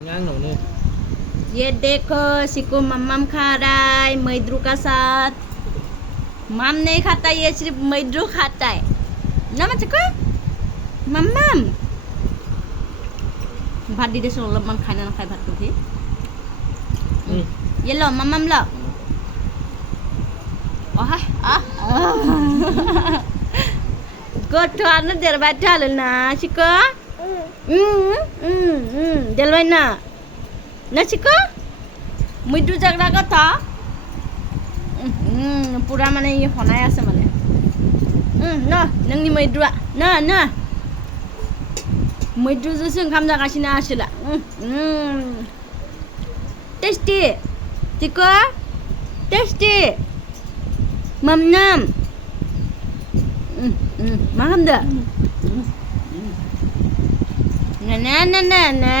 ngang nổ nè. ये देखो सिको मम्मम खा रहा है मैद्रू का साथ। मम नहीं खाता, ये सिर्फ मैद्रू खाता है ना मचको मम्मम। भात दी दे सोल मन खाना ना खाए भात को थी। ये लो मम्मम लो। ओह आ गोठो आनो देरबाय थाल ना सिको। देलबाय ना ना सिको मैद्रु जाग्रा कथा पुरा माने ये हनाय आसे माने ना नोंनि मैद्रुआ ना ना मैद्रुजोंसो ओंखाम जागासिनो आसोला टेस्टी सिको टेस्टी ममनाम मा खालामदो ना ना ना ना ना